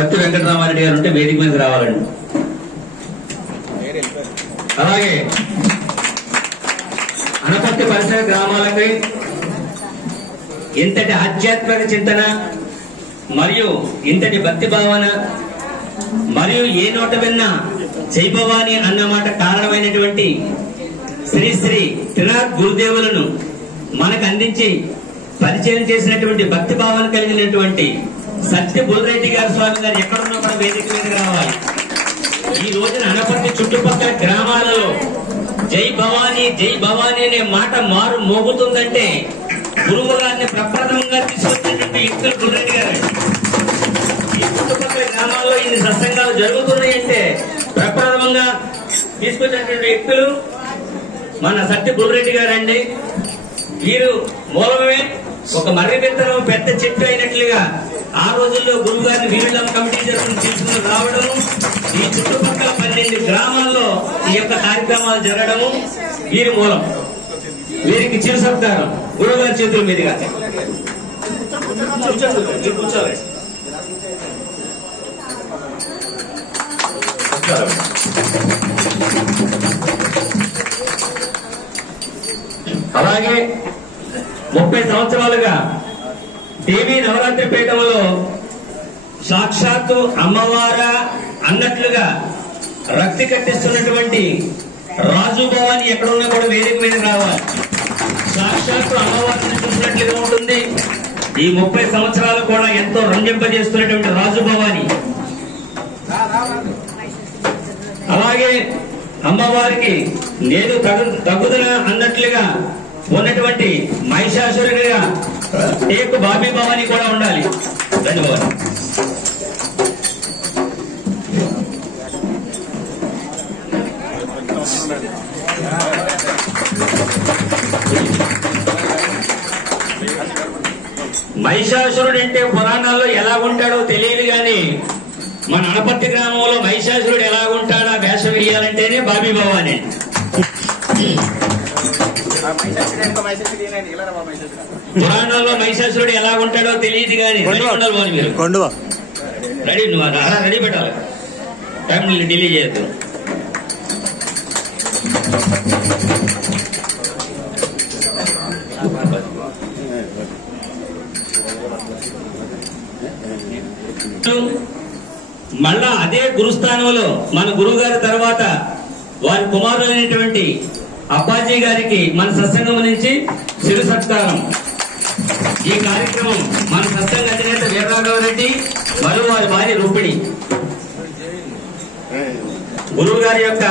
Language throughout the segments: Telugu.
సత్య వెంకటరామారెడ్డి గారు ఉంటే వేదిక మీదకి రావాలండి. అలాగే అనపర్తి పరిసర గ్రామాలకి ఇంతటి ఆధ్యాత్మిక చింతన మరియు ఇంతటి భక్తి భావన మరియు ఏ నోట విన్నా జై భవాని అన్నమాట కారణమైనటువంటి శ్రీ శ్రీ త్రినాథ్ గురుదేవులను మనకు అందించి పరిచయం చేసినటువంటి భక్తి భావన కలిగినటువంటి సత్య బుల్రెడ్డి గారు స్వామి గారు ఎక్కడున్నా కూడా వేదిక మీదకి రావాలి. ఈ రోజున అనపర్తి చుట్టుపక్కల గ్రామాలలో జై భవానీ అనే మాట మారు మోగుతుందంటే గురువు గారిని ప్రప్రథమంగా తీసుకొచ్చినటువంటి వ్యక్తులు బుల్రెడ్డి గారు. ఈ చుట్టుపక్కల గ్రామాల్లో ఇన్ని సత్సంగాలు జరుగుతున్నాయంటే ప్రప్రథమంగా తీసుకొచ్చినటువంటి వ్యక్తులు మన సత్య బుల్రెడ్డి గారండి. వీరు మూలమే ఒక మర్రి విత్తనం పెద్ద చెట్టు అయినట్లుగా ఆ రోజుల్లో గురువు గారిని వీరుల కమిటీ జరుగుతున్న తీసుకుని రావడం, ఈ చుట్టుపక్కల 12 గ్రామాల్లో ఈ యొక్క కార్యక్రమాలు జరగడము వీరి మూలం. వీరికి చిరు సత్కారం గురువు గారి చేతుల మీదుగా. అలాగే 30 సంవత్సరాలుగా దేవీ నవరాత్రి పీఠంలో సాక్షాత్తు అమ్మవారా అన్నట్లుగా రక్తి కట్టిస్తున్నటువంటి రాజు భవాని ఎక్కడున్నా కూడా వేదిక మీద రావాలి. సాక్షాత్తు అమ్మవారిని చూసినట్లుగా ఉంటుంది. ఈ 30 సంవత్సరాలు కూడా ఎంతో రంజింపజేస్తున్నటువంటి రాజు భవాని. అలాగే అమ్మవారికి నేను తగుదన అన్నట్లుగా ఉన్నటువంటి మహిషాసురుడిగా టేకు బాబీ భవాని కూడా ఉండాలి. ధన్యవాదాలు. మహిషాసురుడు అంటే పురాణాల్లో ఎలా ఉంటాడో తెలియదు గాని మన అనపర్తి గ్రామంలో మహిషాసురుడు ఎలా ఉంటాడో వేషం వేయాలంటేనే బాబీ భవాని. పురాణాల్లో మహిషాసురుడు ఎలా ఉంటాడో తెలియదు గాని రెడీ నువ్వు రెడీ పెట్టాలి. టైం డిలే చేయొద్దు. మళ్ళా అదే గురుస్థానంలో మన గురువు గారి తర్వాత వారి కుమారులైనటువంటి అప్పాజీ గారికి మన సత్సంగం నుంచి చిరు సత్కారం. ఈ కార్యక్రమం మన సత్సంగ అధినేత వీరరాఘవరెడ్డి మరియు వారి భార్య రూపిణి గురువు గారి యొక్క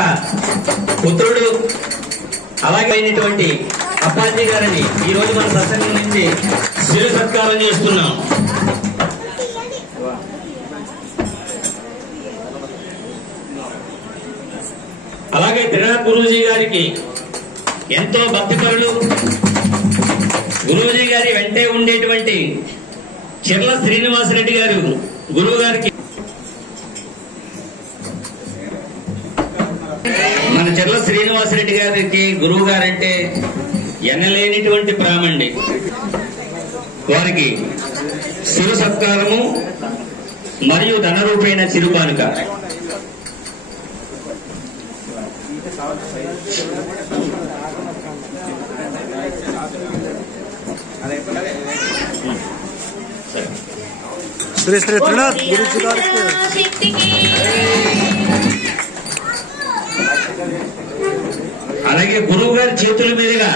పుత్రుడు అలాగే అయినటువంటి అప్పాజీ గారిని ఈ రోజు మన సత్సంగం నుంచి చిరు సత్కారం చేస్తున్నాం. అలాగే త్రినాథ్ గురూజీ గారికి ఎంతో భక్తిపరులు. గురూజీ గారి వెంటే ఉండేటువంటి చిర్ల శ్రీనివాసరెడ్డి గారు గురువు గారికి మన చిర్ల శ్రీనివాసరెడ్డి గారికి గురువు గారంటే ఎనలేనిటువంటి ప్రేమండి. వారికి శివ సత్కారము మరియు ధనరూపైన చిరుకానుక. శ్రీ శ్రీ త్రినాథ్ గురుజీ గారికి అలాగే గురువు గారి చేతుల మీదుగా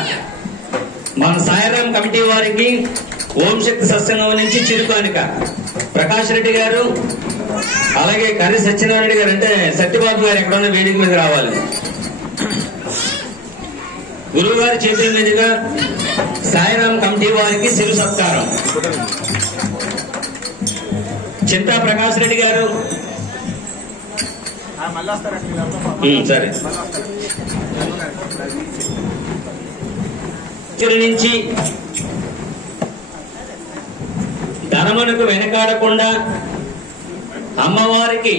మన సాయిరాం కమిటీ వారికి ఓం శక్తి సత్సంగం నుంచి చిరుకానుక ప్రకాష్ రెడ్డి గారు, అలాగే కర్రి సత్యనారాయణ గారు అంటే సత్యబాబు గారు ఎక్కడన్నా వేదిక మీద రావాలి. గురువు గారి చేతుల మీదుగా సాయిరాం కమిటీ వారికి శిరు సత్కారం. చింతా ప్రకాష్ రెడ్డి గారు సరే నుంచి ధనమునకు వెనకాడకుండా అమ్మవారికి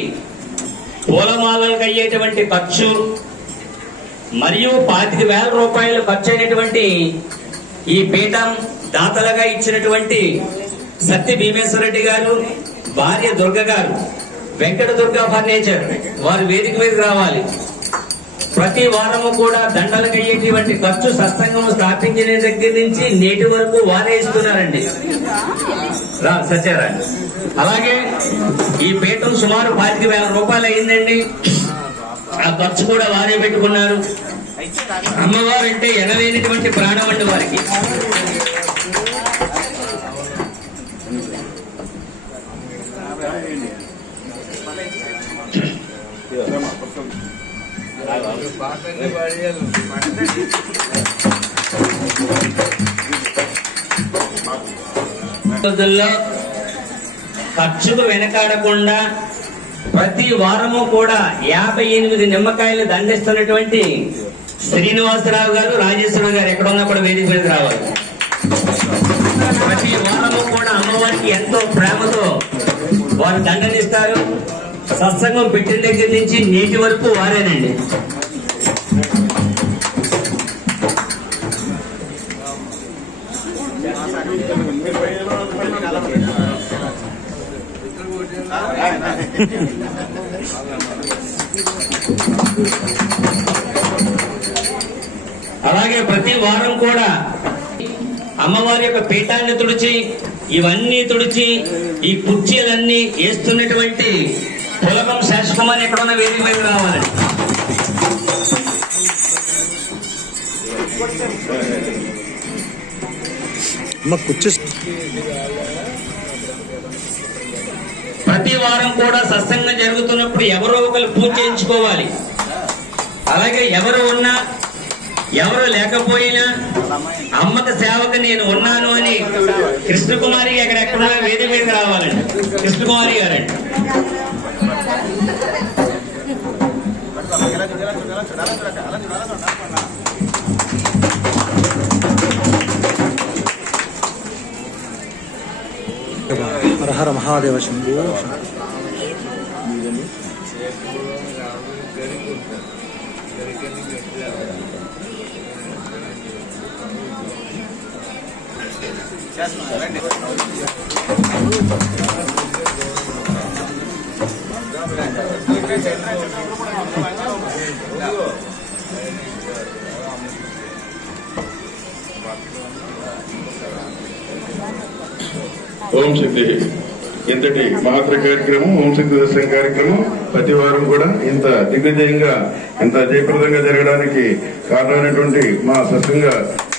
పూలమాలలకు అయ్యేటువంటి ఖర్చు మరియు 25,000 రూపాయలు ఖర్చు అయినటువంటి ఈ పీఠం దాతలుగా ఇచ్చినటువంటి సత్య భీమేశ్వరరెడ్డి గారు, భార్య దుర్గ గారు వెంకట దుర్గా ఫర్నిచర్ వారు వేదిక మీదకి రావాలి. ప్రతి వారము కూడా దండలకు అయ్యేటువంటి ఖర్చు సత్సంగం స్థాపించిన దగ్గర నుంచి నేటి వరకు వారే ఇస్తున్నారండి. సత్యారా. అలాగే ఈ పీఠం సుమారు 25,000 రూపాయలు అయిందండి. ఆ ఖర్చు కూడా వారే పెట్టుకున్నారు. అమ్మవారు అంటే ఎనలేనటువంటి ప్రాణం అండి వారికి. ఖర్చుకు వెనకాడకుండా ప్రతి వారము కూడా 58 నిమ్మకాయలు దండిస్తున్నటువంటి శ్రీనివాసరావు గారు, రాజేశ్వరరావు గారు ఎక్కడున్నా కూడా వేదిక మీదకి రావాలి. ప్రతి వారము కూడా అమ్మవారికి ఎంతో ప్రేమతో వారు దండనిస్తారు. సత్సంగం పెట్టిన దగ్గర నుంచి నేటి వరకు వారేనండి. అలాగే ప్రతి వారం కూడా అమ్మవారి యొక్క పీఠాన్ని తుడిచి, ఇవన్నీ తుడిచి, ఈ కుర్చీలన్నీ వేస్తున్నటువంటి పులకం శాశ్వతమని ఎక్కడున్న వేదిక మీద రావాలండి. ప్రతి వారం కూడా సత్సంగం జరుగుతున్నప్పుడు ఎవరో ఒకరు పూజ చేయించుకోవాలి. అలాగే ఎవరు ఉన్నా ఎవరు లేకపోయినా అమ్మక సేవకు నేను ఉన్నాను అని కృష్ణకుమారి ఎక్కడెక్కడ వేదిక మీదకి రావాలండి. కృష్ణకుమారి గారండి. హర హర మహాదేవ శంభో. ఓం శక్తి. ఇంతటి మహత్తర కార్యక్రమం ఓం శక్తి దర్శన కార్యక్రమం ప్రతి వారం కూడా ఇంత దిగ్విజయంగా, ఇంత జయప్రదంగా జరగడానికి కారణమైనటువంటి మా సత్సంగ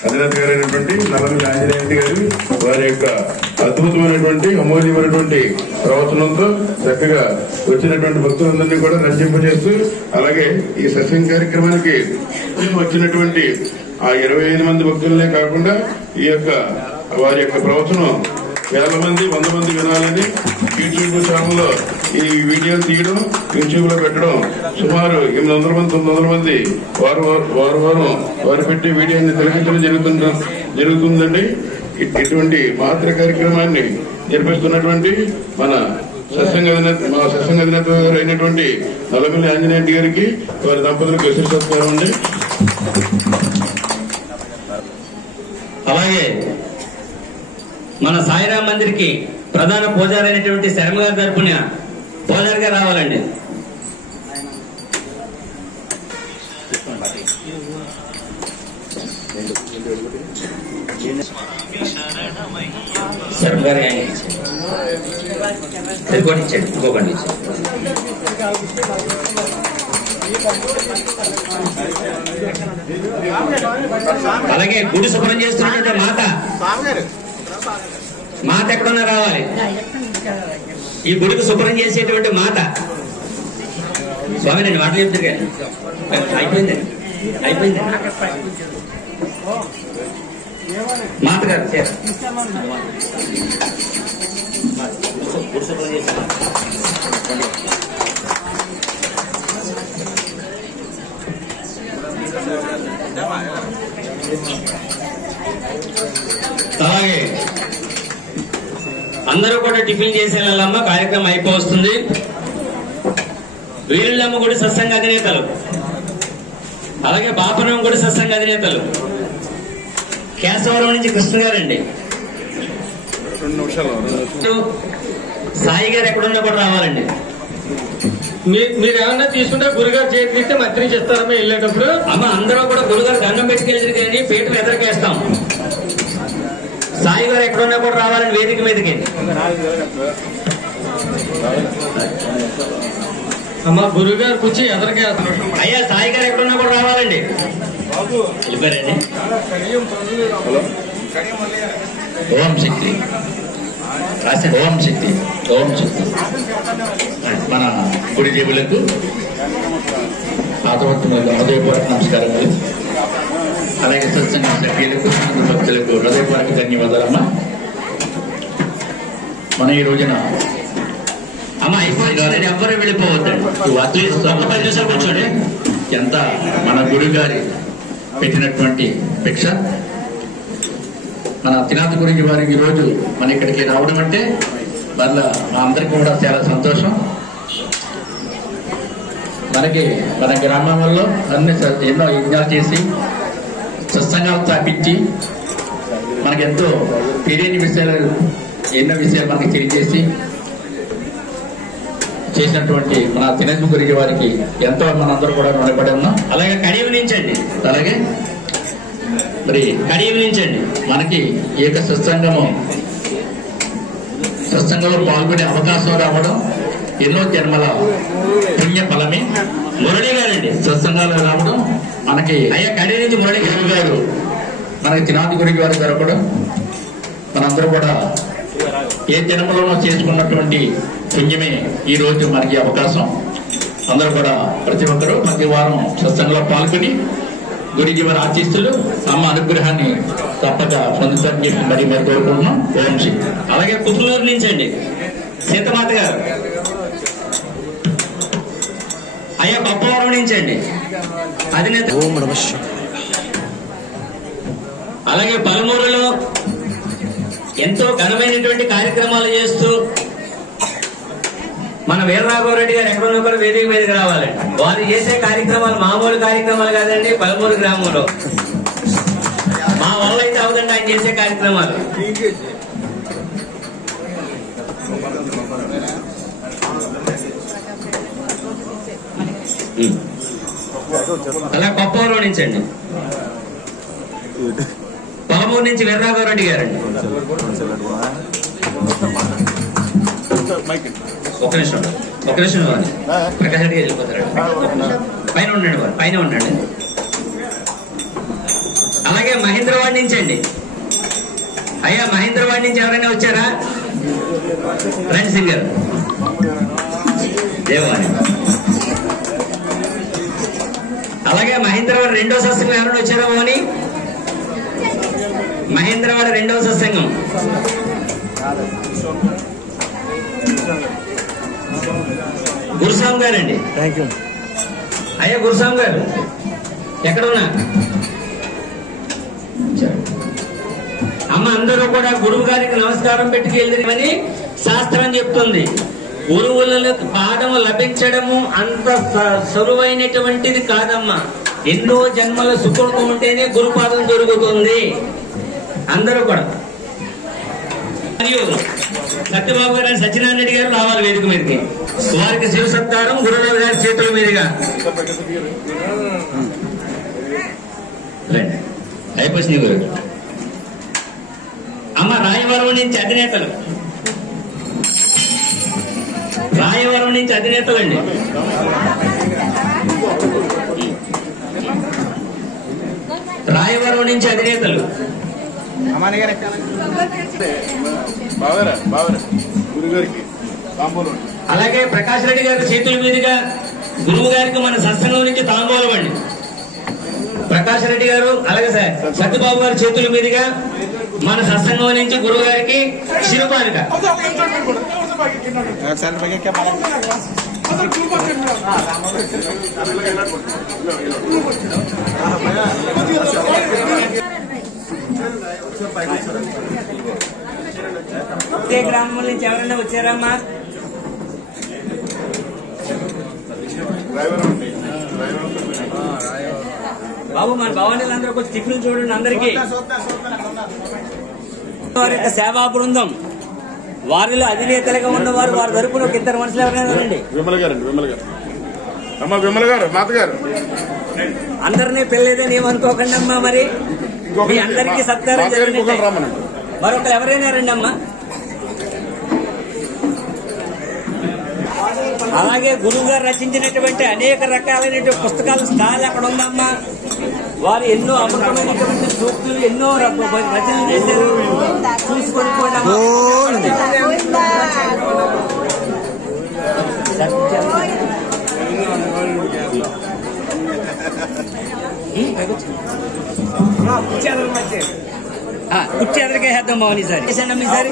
అధినేత గారైనటువంటి నల్లమల్లి ఆంజనేయ గారు వారి యొక్క అద్భుతమైనటువంటి అమూల్యమైనటువంటి ప్రవచనంతో చక్కగా వచ్చినటువంటి భక్తులందరినీ కూడా రంజింపజేస్తూ, అలాగే ఈ సత్సంగ కార్యక్రమానికి వచ్చినటువంటి ఆ 25 మంది భక్తులనే కాకుండా ఈ యొక్క వారి యొక్క ప్రవచనం వేల మంది 100 మంది వినాలని యూట్యూబ్ ఛానల్లో ఈ వీడియోలు తీయడం, యూట్యూబ్ లో పెట్టడం, సుమారు 800 మంది 900 మంది వారు పెట్టి వీడియోని తిలకించడం జరుగుతుందండి. ఇటువంటి మహత్తర కార్యక్రమాన్ని నిర్వహిస్తున్నటువంటి మన సత్సంగ అధినేత గారు అయినటువంటి నల్లమల్లి ఆంజనేయ గారికి, వారి దంపతులకు విశేష సత్కారం అండి. అలాగే మన సాయిరామ్ మందిర్కి ప్రధాన పూజారి అయినటువంటి శర్మ గారి తరపున పూజారిగా రావాలండి. శర్మ గారు సరిపోటీ ఇచ్చాడు, ఇంకొకటి ఇచ్చాడు. అలాగే గుడి శుభ్రం చేస్తున్నటువంటి మాత ఎక్కడున్నా రావాలి. ఈ గుడికి శుభ్రం చేసేటువంటి మాత స్వామి నేను మాటలు చెప్తారు కానీ అయిపోయిందండి. మాత గారు గుడి శుభ్రం చేసి అలాగే అందరూ కూడా టిఫిన్ చేసేళ్ళమ్మ కార్యక్రమం అయిపోతుంది. వీళ్ళమ్మ గుడి సత్సంగ అధినేతలు, అలాగే బాపనం గుడి సత్సంగ అధినేతలు కేశవరం నుంచి కృష్ణ గారండి. సాయి గారు ఎక్కడున్నా కూడా రావాలండి. మీరు ఏమన్నా తీసుకుంటే గురుగారు చేతికి ఇస్తే మంత్రి చేస్తారమ్మా వెళ్ళేటప్పుడు. అమ్మ అందరూ కూడా గురుగారు దండం పెట్టుకెళ్ళి కానీ పీఠం ఎదరికేస్తాం. సాయి గారు ఎక్కడున్నా కూడా రావాలని వేదిక మీదకి. అమ్మ గురుగారు కూర్చి ఎదరికేస్తాం. అయ్యా సాయి గారు ఎక్కడున్నా కూడా రావాలండి. వెళ్ళిపోయారండి. ఓం శక్తి ఓం శక్తి ఓం శక్తి. మన గుడి దేవులకు హృదయపూర్వక నమస్కారములు. అలాగే సత్సంగ సభ్యులకు భక్తులకు హృదయపూర్వక ధన్యవాదాలమ్మా. మన ఈ రోజున అమ్మ అయిపోయింది, ఎవ్వరు వెళ్ళిపోవద్దండి. 10 నిమిషాలు కూర్చోండి. ఎంత మన గురువు గారి పెట్టినటువంటి భిక్ష. మన తినాథ గురించి వారికి ఈ రోజు మన ఇక్కడికి రావడం అంటే వాళ్ళ మా అందరికీ కూడా చాలా సంతోషం. మనకి మన గ్రామంలో అన్ని ఎన్నో యజ్ఞాలు చేసి సత్సంగాలు స్థాపించి మనకెంతో తెలియని విషయాలు ఎన్నో విషయాలు మనకి తెలియజేసి చేసినటువంటి మన తినాథ గురించి వారికి ఎంతో మనందరూ కూడా రుణపడి ఉన్నాం. అలాగే కడియం నుంచండి. అలాగే మరి కడియం నుంచండి మనకి ఈ యొక్క సత్సంగంలో పాల్గొనే అవకాశం రావడం ఎన్నో జన్మల పుణ్య ఫలమే. మురళి గారండి సత్సంగాలు రావడం మనకి అయ్యా కడి నుంచి మురళి గారు మనకి తినాథ గురించి వారు జరగడం మనందరూ కూడా ఏ జన్మలోనో చేసుకున్నటువంటి పుణ్యమే ఈ రోజు మనకి అవకాశం. అందరూ కూడా ప్రతి ఒక్కరూ ప్రతి వారం సత్సంగంలో పాల్గొని గురించి వారి ఆశీస్సులు అమ్మ అనుగ్రహాన్ని తప్పక పొందుతారని చెప్పి మరి మేము కోరుకుంటున్నాం. ఓం శ్రీ. అలాగే పుట్లూరు నుంచండి సీతమాత గారు. అయ్యా పప్పవరం నుంచండి అధినేత. ఓం నమః శివాయ. అలాగే పలుమూరులో ఎంతో ఘనమైనటువంటి కార్యక్రమాలు చేస్తూ మన వీరరాఘవరెడ్డి గారు ఎక్కడున్నా కూడా వేదిక మీదకి రావాలండి. వారు చేసే కార్యక్రమాలు మామూలు కార్యక్రమాలు కాదండి. పలుమూరు గ్రామంలో మా వల్ల అయితే అవదండి ఆయన చేసే కార్యక్రమాలు. అలా కొప్పవరం నుంచండి. పలమూరు నుంచి వీరరాఘవరెడ్డి గారండి. ఒక నిమిషం వారి ప్రకాష్ రెడ్డి గారు వెళ్ళిపోతారండి. పైన ఉండండి వారు, పైన ఉండండి. అలాగే మహేంద్రవాడి నుంచి అండి. అయ్యా మహేంద్రవాడి నుంచి ఎవరైనా వచ్చారా? రణ్ సింగ్ గారు దేవాని. అలాగే మహేంద్రవాడ రెండో సత్సంగం ఎవరైనా వచ్చారా? మోని మహేంద్రవాడ రెండవ సత్సంగం. గురుస్వామి గారండి. Thank you. అయ్యా గురుస్వామి గారు ఎక్కడ ఉన్నా? అమ్మ అందరూ కూడా గురువు గారికి నమస్కారం పెట్టుకెళ్ళని శాస్త్రం చెప్తుంది. గురువులకు పాఠము లభించడము అంత సులువైనటువంటిది కాదమ్మా. ఎన్నో జన్మల సుకృతం ఉంటేనే గురుపాదం దొరుకుతుంది. అందరూ కూడా. మరియు సత్యబాబు గారు సత్యనారాయణ రెడ్డి గారు రావాలి వేదిక మీదకి. వారికి శివ సత్కారం గురురావు గారి చేతుల మీదుగా అయిపోయింది. గురు అమ్మ రాయవరం నుంచి అధినేతలు. రాయవరం నుంచి అధినేతలండి. రాయవరం నుంచి అధినేతలు. అలాగే ప్రకాష్ రెడ్డి గారి చేతుల మీదుగా గురువు గారికి మన సత్సంగం నుంచి తాంబూలం అండి. ప్రకాష్ రెడ్డి గారు అలాగే సత్యబాబు గారి చేతుల మీదుగా మన సత్సంగం నుంచి గురువు గారికి శిరపానిక. గ్రామం నుంచి ఎవరైనా వచ్చారమ్మా? బాబు మన భవానీలందరూ కొంచెం టిఫిన్ చూడండి. అందరికీ సేవా బృందం వారిలో అధినేతలుగా ఉన్నవారు వారి తరపున ఒక ఇద్దరు మనుషులు ఎవరైనారండి. విమల గారు అమ్మ విమల గారు మాత గారు అందరినీ పెళ్ళేదని ఏమనుకోకండి అమ్మా. మరి మీ అందరికీ సత్కారం జరిగింది. మరొకరు ఎవరైనా రండి అమ్మా. అలాగే గురువు గారు రచించినటువంటి అనేక రకాలైనటువంటి పుస్తకాల స్టాల్ అక్కడ ఉందమ్మా. వారు ఎన్నో అమృతమైనటువంటి సూక్తులు ఎన్నో రచనలు చేశారు. చూసుకొని కుర్చీ ఎదరికే వేద్దాం బావని ఈసారి. ఈసారి